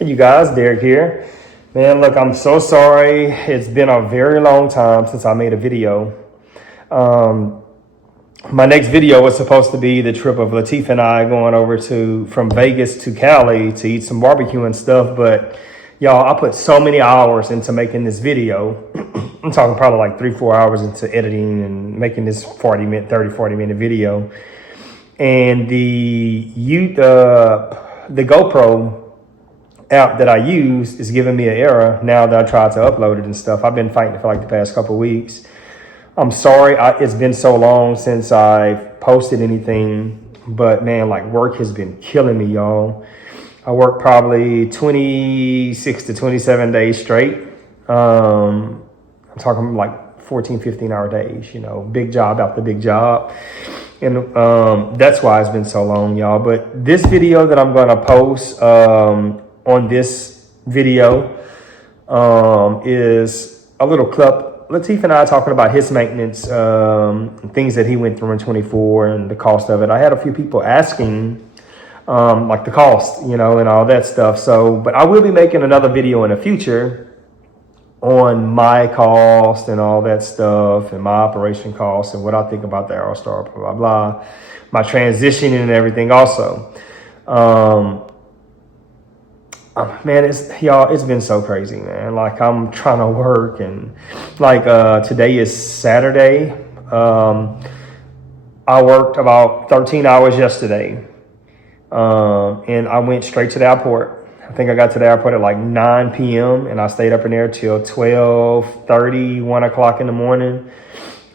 You guys, Derek here. Man, look, I'm so sorry. It's been a very long time since I made a video. My next video was supposed to be the trip of Latif and I going over from Vegas to Cali to eat some barbecue and stuff. But y'all, I put so many hours into making this video. I'm talking probably like 3-4 hours into editing and making this 40 minute video. And the GoPro app that I use is giving me an error now that I tried to upload it and stuff. I've been fighting it for like the past couple of weeks. I'm sorry, it's been so long since I've posted anything, but man, like work has been killing me, y'all. I work probably 26 to 27 days straight. I'm talking like 14, 15-hour days, you know, big job after big job. And that's why it's been so long, y'all. But this video that I'm going to post on this video is a little clip. Latif and I talking about his maintenance, things that he went through in 24 and the cost of it. I had a few people asking like the cost, you know, and all that stuff. So, but I will be making another video in the future on my cost and all that stuff and my operation costs and what I think about the Aerostar, blah, blah, blah, my transition and everything also. Man, it's been so crazy, man. Like I'm trying to work and like today is Saturday. I worked about 13 hours yesterday. And I went straight to the airport. I think I got to the airport at like 9 p.m. and I stayed up in there till 12:30, 1 o'clock in the morning.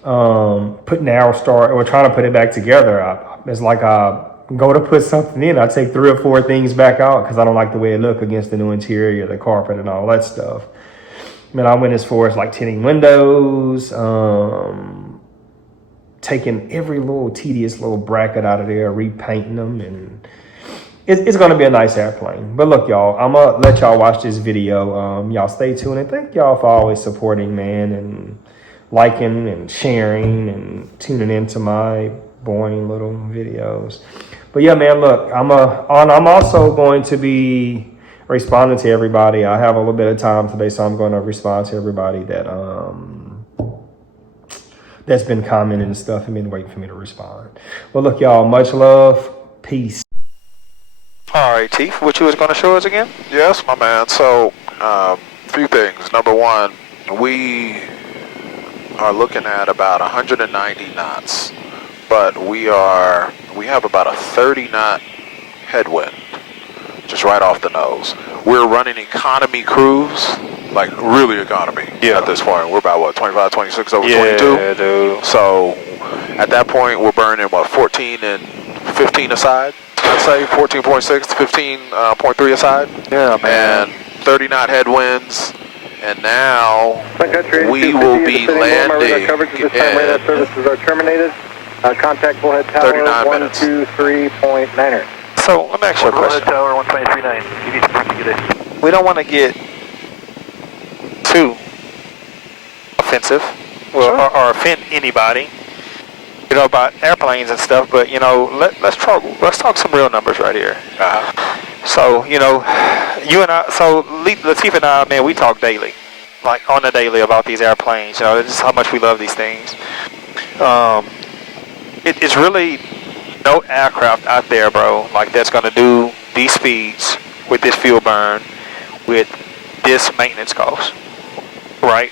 Putting the Aerostar, we're trying to put it back together. It's like I go to put something in, I take 3 or 4 things back out because I don't like the way it look against the new interior, the carpet and all that stuff. Man, I went as far as like tinting windows, taking every little tedious little bracket out of there, repainting them, and it's going to be a nice airplane. But look, y'all, I'm going to let y'all watch this video. Y'all stay tuned, and thank y'all for always supporting, man, and liking and sharing and tuning into my boring little videos. But yeah, man, look, I'm also going to be responding to everybody. I have a little bit of time today, so I'm going to respond to everybody that's been commenting and stuff and been waiting for me to respond. Well, look, y'all, much love. Peace. All right, Teef, what you was going to show us again? Yes, my man. So, few things. Number one, we are looking at about 190 knots, but we have about a 30 knot headwind, just right off the nose. We're running economy cruise, like really economy at this point. We're about, what, 25, 26 over 22? Yeah, dude. So, at that point, we're burning, what, 14 and 15 aside? I'd say 14.6 to 15.3 aside. Yeah, man. And 30 knot headwinds. And now we will be landing in services are terminated. Contact Bullhead Tower 39 minutes. 123.9er. So let me ask you a question. Tower 123.9. You need to get it. We don't want to get too offensive or offend anybody, you know, about airplanes and stuff. But you know, let's talk some real numbers right here. So you know, you and I, so Latif and I, man, we talk daily, like on the daily about these airplanes. You know, this is how much we love these things. It's really no aircraft out there, bro, like that's gonna do these speeds with this fuel burn, with this maintenance cost, right?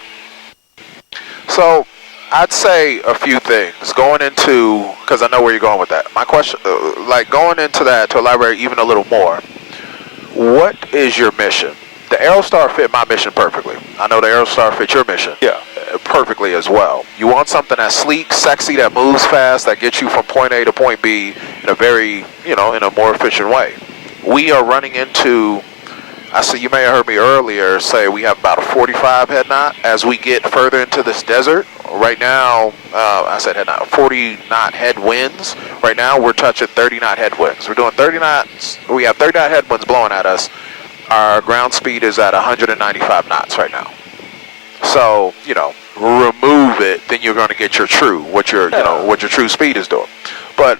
So I'd say a few things going into, because I know where you're going with that. My question, like going into that to elaborate even a little more, what is your mission? The Aerostar fit my mission perfectly. I know the Aerostar fit your mission perfectly as well. You want something that's sleek, sexy, that moves fast, that gets you from point A to point B in a very, you know, in a more efficient way. We are running into, I see you may have heard me earlier say we have about a 45 head knot as we get further into this desert. Right now, I said head knot, 40 knot headwinds. Right now, we're touching 30 knot headwinds. We're doing 30 knots. We have 30 knot headwinds blowing at us. Our ground speed is at 195 knots right now. So, you know, remove it, then you're going to get your true, what your true speed is doing. But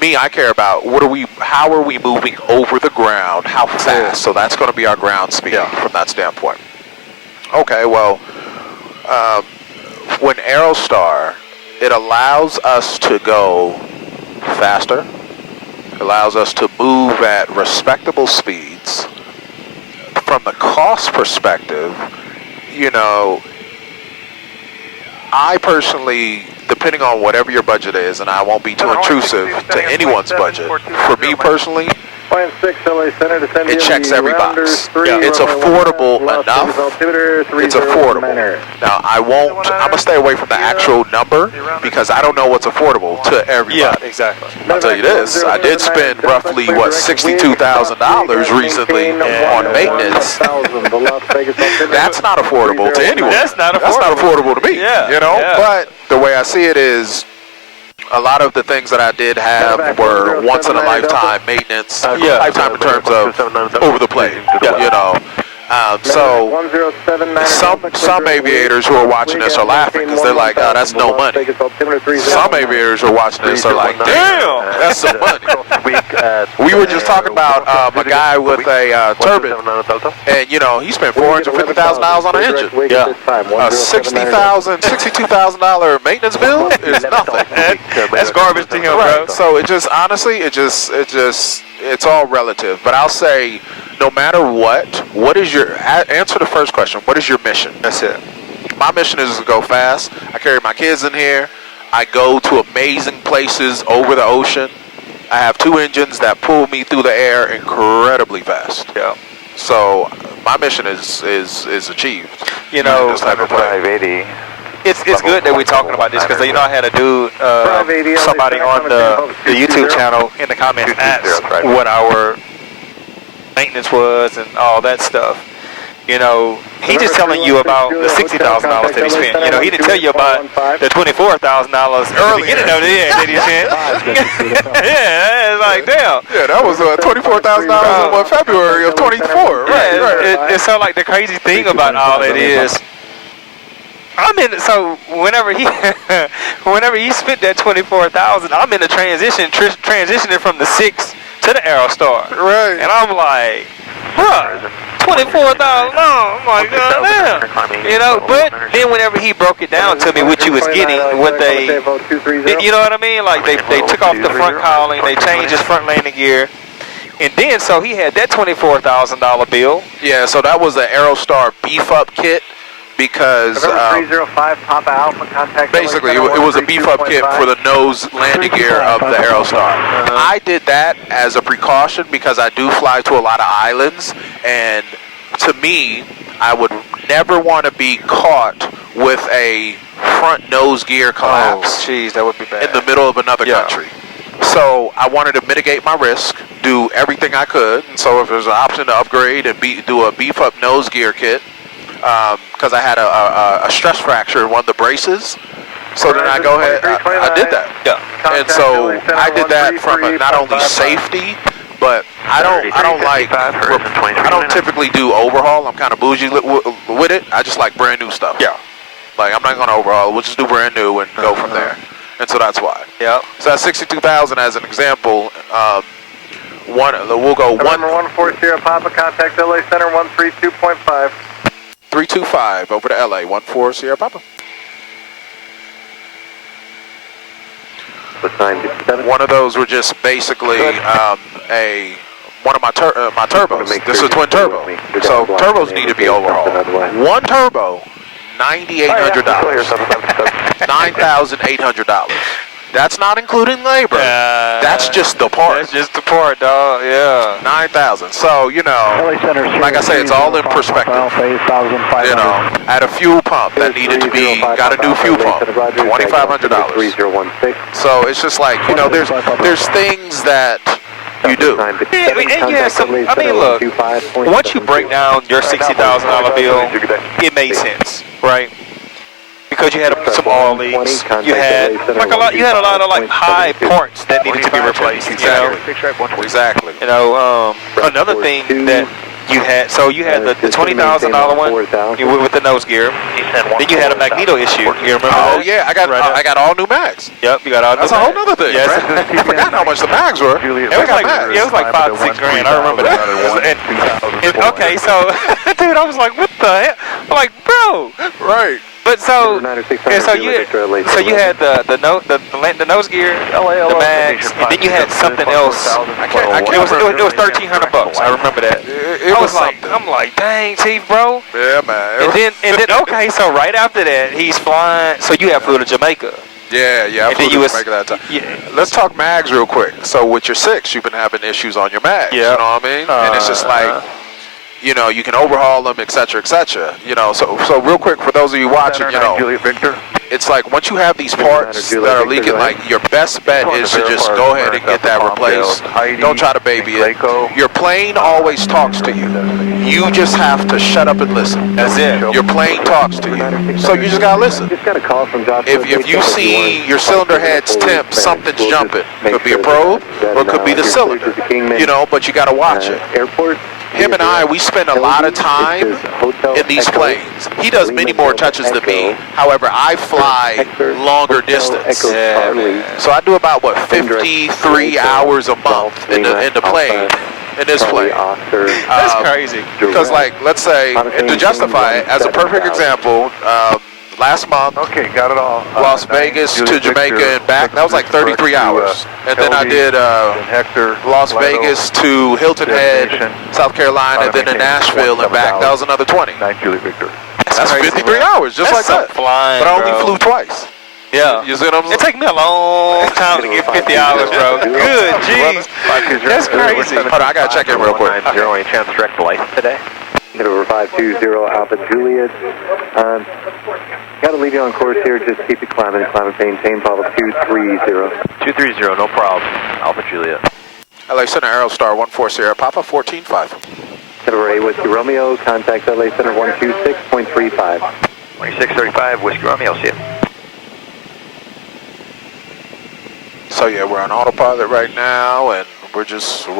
me, I care about how are we moving over the ground, how fast. So that's going to be our ground speed from that standpoint. Okay, well, when Aerostar, it allows us to go faster, allows us to move at respectable speeds. From the cost perspective, I personally, depending on whatever your budget is, and I won't be too intrusive to anyone's budget, for me personally, Point 6 LA Center to send it checks every box. It's affordable enough. It's affordable. Now, I'm going to stay away from the actual number because I don't know what's affordable to everybody. Yeah, exactly. I'll tell you this, I did spend roughly, $62,000 recently on maintenance. That's not affordable to anyone. That's not affordable to me, Yeah. But the way I see it is, a lot of the things that I did have were once in a lifetime maintenance, lifetime in terms of over the plate, So some aviators who are watching this are laughing because they're like, oh, that's no money. Some aviators who are watching this are like, damn, that's some money. We were just talking about a guy with a turbine, and he spent $450,000 on an engine. $62,000 maintenance bill is nothing. That's garbage to him, bro. So it's all relative. But I'll say, no matter what is your, answer the first question, what is your mission? That's it. My mission is to go fast. I carry my kids in here. I go to amazing places over the ocean. I have 2 engines that pull me through the air incredibly fast. Yeah. So my mission is achieved. This type of play. It's good that we're talking about this because I had a dude, somebody on the YouTube channel in the comments asked what our maintenance was and all that stuff. He's just telling you about the $60,000 that he spent. He didn't tell you about the $24,000 early that he spent. Yeah, it's like, damn. Yeah, that was $24,000 in February of 24. Right. It's so like the crazy thing about all that is, so whenever he spent that $24,000, I'm in the transitioning from the 6 to the Aerostar. Right. And I'm like, bruh, $24,000. I'm like, damn. But then whenever he broke it down to me, what you was getting, what they, you know what I mean? Like they took off the front cowling, they changed his front landing gear. And then, so he had that $24,000 bill. Yeah, so that was the Aerostar beef up kit. Because 305 Papa Alpha contact. Basically, it was a beef-up kit for the nose landing gear of the Aerostar. I did that as a precaution because I do fly to a lot of islands, and to me, I would never want to be caught with a front nose gear collapse. Oh, jeez, that would be bad. In the middle of another country. So I wanted to mitigate my risk, do everything I could, and so if there's an option to upgrade and do a beef-up nose gear kit, because I had a stress fracture in one of the braces. So then I go ahead, I did that. Yeah. And so I did that from not only safety, but I don't typically do overhaul. I'm kind of bougie with it. I just like brand new stuff. Yeah. Like I'm not going to overhaul. We'll just do brand new and go from there. And so that's why. Yeah. So that's 62,000 as an example. We'll go Number 140 Papa, contact LA Center 132.5. 325 over to LA, 14 Sierra Papa. One of those were just basically one of my turbos. This is a twin turbo, so turbos need to be overhauled. One turbo, $9,800, $9,800. That's not including labor. That's just the part. That's just the part, dog. Yeah. 9,000. So like I say, it's all in perspective. I had a fuel pump that needed to be got a new fuel pump, $2,500. So it's just like there's things that you do. Yeah, and you have some. I mean, look. Once you break down your $60,000 bill, it made sense, right? Because you had some oil leaks, you had a lot of like high parts that needed to be replaced. Exactly. Another thing that You had the $20,000 one with the nose gear. Then you had a magneto issue. You remember Oh that? yeah, I got all new mags. Yep, you got all. That's a whole nother thing. Yes. Right? I forgot how much the mags were. It was like $5 to $6 grand. I remember that. Okay, so dude, I was like, what the hell? I'm like, bro. Right. But so you had the nose gear, the mags, and then you had something else. It was $1,300. I remember that. I'm like, dang, Chief, bro. Yeah, man. And then okay, so right after that, he's flying. So you flew to Jamaica. Yeah, I flew to Jamaica that time. Yeah. Let's talk mags real quick. So with your 6, you've been having issues on your mags. Yeah. You know what I mean? And it's just like, you know, you can overhaul them, et cetera, you know. So real quick, for those of you watching, you know, it's like once you have these parts that are leaking, like your best bet is to just go ahead and get that replaced. Don't try to baby it. Your plane always talks to you. You just have to shut up and listen. That's it. Your plane talks to you. So you just gotta listen. If you see your cylinder heads temp, something's jumping. Could be a probe or it could be the cylinder. You know, but you gotta watch it. Him and I, we spend a lot of time in these planes. He does many more touches than me. However, I fly longer distance. So I do about, 53 hours a month in the plane. In this plane. That's crazy. Because, like, let's say, and to justify it, as a perfect example, last month, got it all. Las Vegas to Jamaica and back, that was like 33 hours. And then I did Las Vegas to Hilton Head, South Carolina, then to Nashville and back. That was another 20. That's 53 hours, just like that. Flying, but I only flew twice. Yeah. You see what I'm saying? It took me a long time to get 50 hours, bro. Good, jeez. That's crazy. Hold on, I gotta check in real quick. Any chance direct license today? Hit over 520 Alpha Juliet. Got to leave you on course here. Just keep it climbing, maintain follow 230. 230, no problem. Alpha Juliet. LA Center Aerostar 14 Sierra Papa 145. Hit over 8 Whiskey Romeo. Contact LA Center 126.35. 2635 Whiskey Romeo. See you. So yeah, we're on autopilot right now, and we're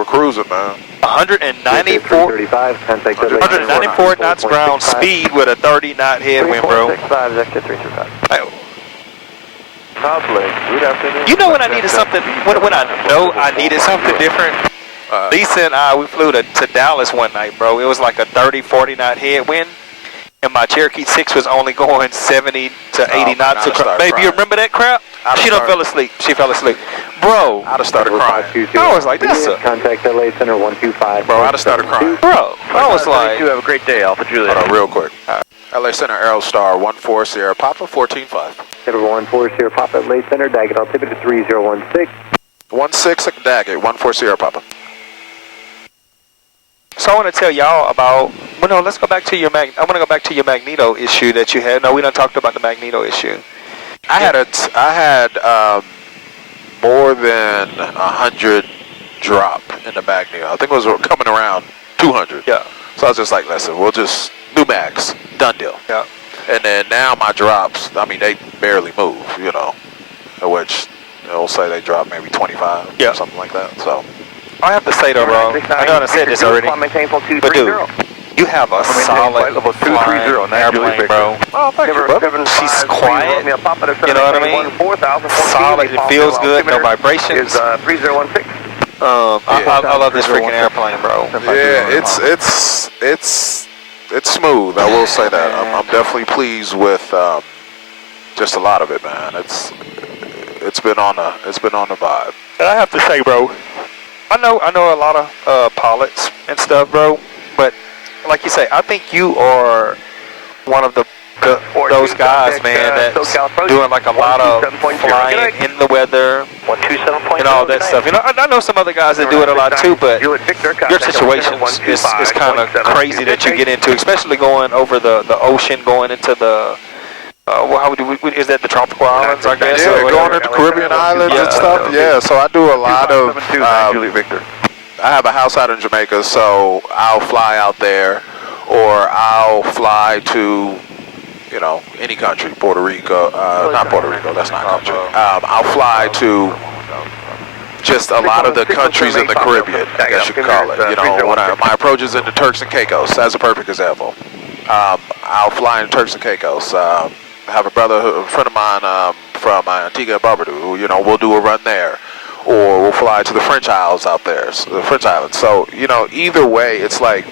cruising, man. 194 knots ground speed with a 30-knot headwind, bro. 365 is exit 335. You know when I needed something, when I know I needed something different? Lisa and I, we flew to Dallas one night, bro. It was like a 30, 40-knot headwind, and my Cherokee 6 was only going 70 to 80 knots. Baby, you remember that crap? She fell asleep. She fell asleep. Bro, I'd have started crying. I was like, that's a... Contact LA Center 125. Bro, I'd have started crying. Bro, I was like... You have a great day, Alpha Juliet. Hold on, real quick. LA Center Aerostar 14 Sierra Papa 145. Hit over 14 Sierra Papa LA Center. Daggett altimeter 3016. 16 Daggett 14 Sierra Papa. So I want to tell y'all about... Well, no, let's go back to your I want to go back to your magneto issue that you had. No, we done talked about the magneto issue. I had more than 100 drop in the magneto. I think it was coming around 200. Yeah. So I was just like, listen, we'll just new mags, done deal. Yeah. And then now my drops, I mean, they barely move, you know, which they'll say they drop maybe 25 or something like that. So I have to say though, bro, I know I said this already, but dude, you have a solid flying airplane, bro. oh, thank you, brother. She's quiet, you know what I mean? Solid, it feels good, no vibrations. 3016. I love this freaking airplane, bro. Yeah, it's smooth. I will say that. I'm definitely pleased with just a lot of it, man. It's been on the vibe. And I have to say, bro, I know a lot of pilots and stuff, bro, but like you say, I think you are one of those guys, man, that's doing like a lot of flying in the weather and all that stuff. You know, I know some other guys that do it a lot too, but your situation is kind of crazy that you get into, especially going over the ocean, going into the is that the tropical islands, I guess? Yeah, going into Caribbean islands and stuff. Yeah, so I do a lot of. I have a house out in Jamaica, so I'll fly out there, or I'll fly to, you know, any country, Puerto Rico. Not Puerto Rico, that's not a country. I'll fly to just a lot of the countries in the Caribbean, I guess you could call it. You know, when my approach is into Turks and Caicos, that's a perfect example. I'll fly into Turks and Caicos. I have a friend of mine from Antigua and Barbuda, who, you know, we'll do a run there. Or we'll fly to the French Isles out there, the French Islands. So, you know, either way, it's like,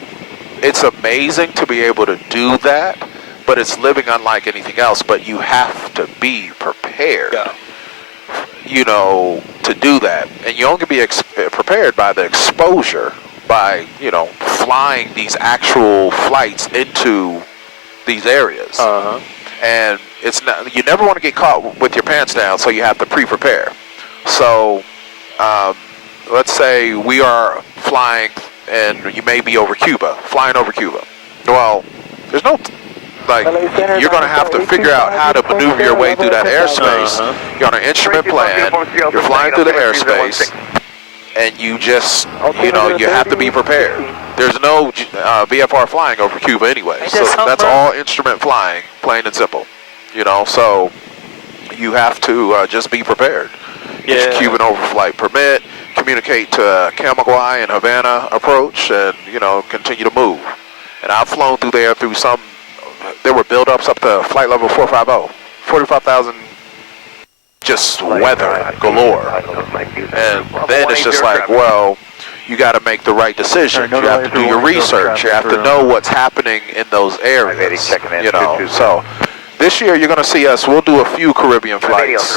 it's amazing to be able to do that, but it's living unlike anything else. But you have to be prepared, you know, to do that. And you only be prepared by the exposure, by, you know, flying these actual flights into these areas. And it's not, you never want to get caught with your pants down, so you have to pre-prepare. So, let's say we are flying, and you may be over Cuba, flying over Cuba. Well, there's no, like, you're going to have to figure out how to maneuver your way through that airspace. You're on an instrument plan, you're flying through the airspace, and you just, you know, you have to be prepared. There's no VFR flying over Cuba anyway, so that's all instrument flying, plain and simple. You know, so you have to just be prepared. Get your Cuban overflight permit, communicate to Camagüey and Havana approach, and, you know, continue to move. And I've flown through there through there were build-ups up to flight level 450, 45,000, just weather galore. And then it's just like, well, you got to make the right decision. You have to do your research. You have to know what's happening in those areas, you know, so... This year, you're going to see us. We'll do a few Caribbean flights,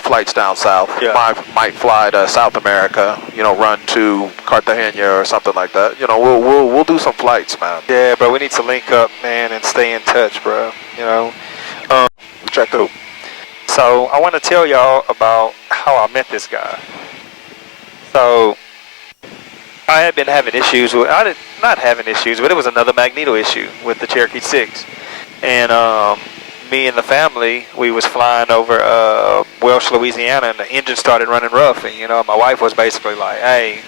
flights down south. Might fly to South America. You know, run to Cartagena or something like that. You know, we'll do some flights, man. Yeah, bro. We need to link up, man, and stay in touch, bro. You know. Check through. So I want to tell y'all about how I met this guy. So I had been having issues with. Not having issues, but it was another magneto issue with the Cherokee 6, and me and the family, we was flying over Welsh, Louisiana, and the engine started running rough. And, you know, my wife was basically like, hey,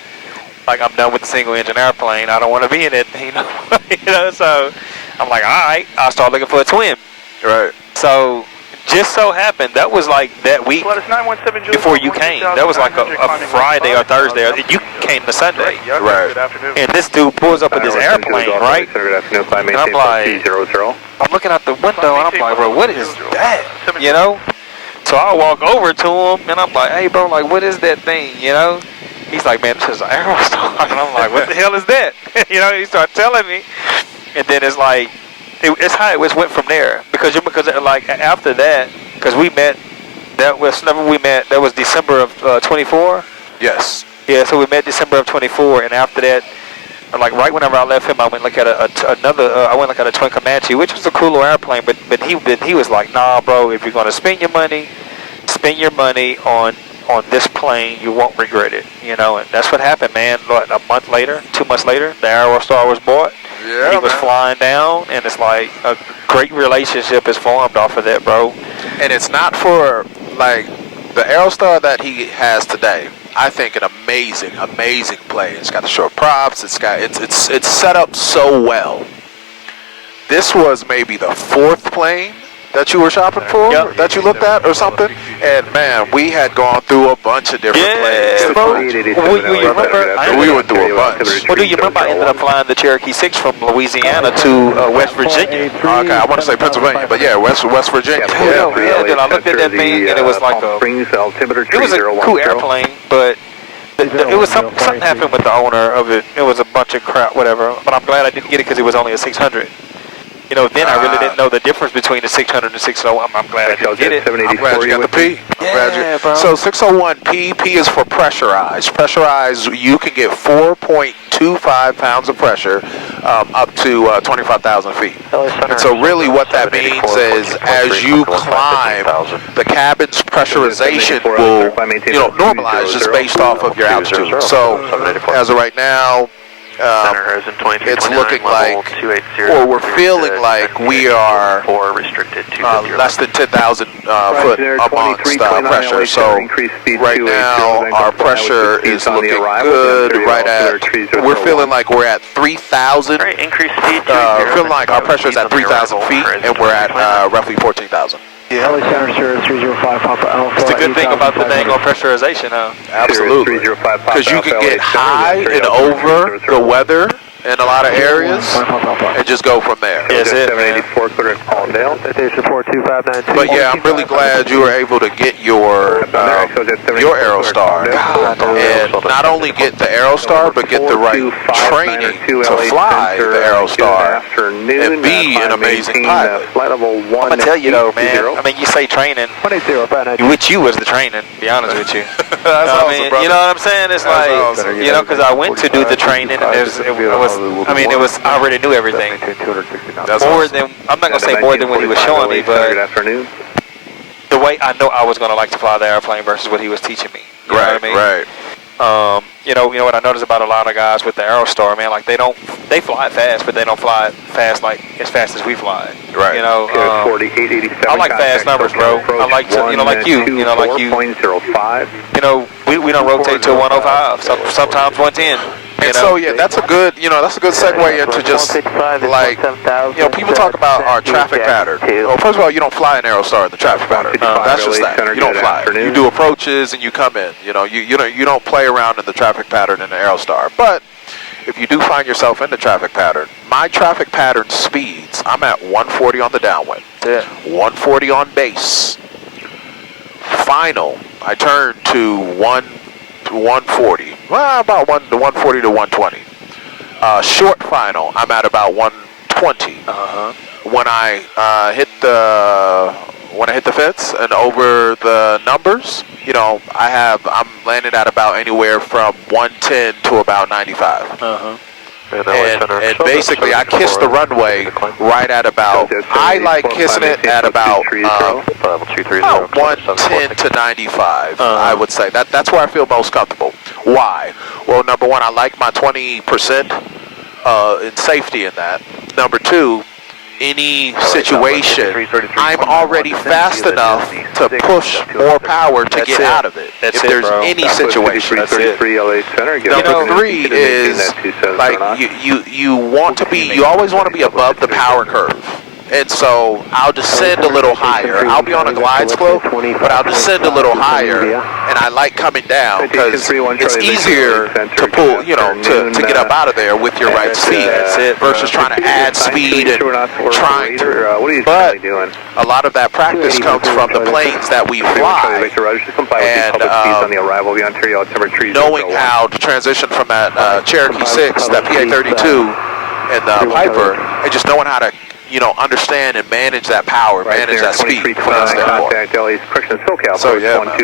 like, I'm done with the single engine airplane. I don't want to be in it, you know. You know, so I'm like, all right, I'll start looking for a twin. Right. So just so happened, that was like that week before you came. That was like a Friday or Thursday. You came to Sunday. Right. And this dude pulls up with his airplane, right? And I'm like, I'm looking out the window, and I'm like, bro, what is that? You know? So I walk over to him, and I'm like, hey, bro, like, what is that thing, you know? He's like, man, this is an Aerostar. And I'm like, what the hell is that? You know, he started telling me. And then it's like, it's how it went from there. Because like, after that, because we met, that was December of 24? Yes. Yeah, so we met December of 24, and after that, like right whenever I left him, I went like at a Twin Comanche, which was a cool little airplane. But he was like, nah, bro, if you're gonna spend your money on this plane, you won't regret it, you know. And that's what happened, man. Like a month later, 2 months later, the Aerostar was bought. Yeah, he was flying down, and it's like a great relationship is formed off of that, bro. And it's not for, like, the Aerostar that he has today. I think an amazing plane. It's got the short props. It's set up so well. This was maybe the fourth plane that you were shopping for, that you looked at or something. And man, we had gone through a bunch of different planes. Bro. We went through a bunch. Well, do you remember I ended up flying the Cherokee 6 from Louisiana to West Virginia? Okay, I want to say Pennsylvania, but yeah, West Virginia. Yeah, then I looked at that thing, and it was like it was a cool airplane, but it was something happened with the owner of it. It was a bunch of crap, whatever. But I'm glad I didn't get it because it was only a 600. You know, then I really didn't know the difference between the 600 and the 601. I'm glad I didn't get it. I'm glad you got the P. Yeah, bro. So 601P, P is for pressurized. Pressurized, you can get 4.25 pounds of pressure up to 25,000 feet. And so really what that means is as you climb, the cabin's pressurization will, you know, normalize just based off of your altitude. So as of right now, it's looking like, or we're feeling like we are less than 10,000 foot amongst pressure. So right now our pressure is looking good. Right at, we're feeling like we're at 3,000. Feeling like our pressure is at 3,000 feet, and we're at roughly 14,000. Yeah. LA Center, sir, 305 Papa Alpha. It's the good thing about the dang old pressurization, huh? Absolutely. 305 Papa Because you Alpha, can LA get Center, high yeah, and over the weather in a lot of areas and just go from there. Yes, it, man. 784 clear Palmdale. Station 42592. But yeah, I'm really glad you were able to get your Aerostar, and not only get the Aerostar, but get the right training to fly the Aerostar and be an amazing pilot. Flight level 1. I'm gonna tell you though, man. I mean, you say training, which you was the training. To be honest with you. That's I awesome, mean, brother. you know what I'm saying? It's That's like, awesome. you know, because I went to do the training, and it was, I already knew everything. That's More awesome. than, I'm not gonna say more than what he was showing me, but afternoon. the way I know I was gonna like to fly the airplane versus what he was teaching me. You know Right, what I mean? right. You know what I noticed about a lot of guys with the Aerostar, man, like they fly fast, but they don't fly fast like as fast as we fly. Right. You know, 4887. I like fast numbers, bro. I like to, you know, like you, like you. 4.05. You know, we don't rotate to 105, sometimes 110. You And know? so yeah, that's a good segue into just like, people talk about our traffic pattern. Well, first of all, you don't fly an Aerostar in the traffic pattern. That's just that. You don't fly it. You do approaches and you come in. You don't play around in the traffic pattern in the Aerostar. But if you do find yourself in the traffic pattern, my traffic pattern speeds, I'm at 140 on the downwind, 140 on base. Final, I turn to 140. Well, about 140 to 120. Short final, I'm at about 120. When I hit the fence and over the numbers, I'm landing at about anywhere from 110 to about 95. And basically, I kiss the runway right at about, I like kissing it at about 110 to 95, I would say. That's where I feel most comfortable. Why? Well, number one, I like my 20% in safety in that. Number two, any situation, I'm already fast enough to push more power to get out of it. If there's any situation. Number three is, like, you always want to be above the power curve. And so I'll descend a little higher. I'll be on a glide slope, but I'll descend a little higher. And I like coming down because it's easier to pull, to get up out of there with your right speed. Versus trying to add speed and trying to. But a lot of that practice comes from the planes that we fly. And knowing how to transition from that Cherokee 6, that PA-32, and the Piper, and just knowing how to understand and manage that power, manage that speed. Contact LA's correction SoCal. So yeah, man.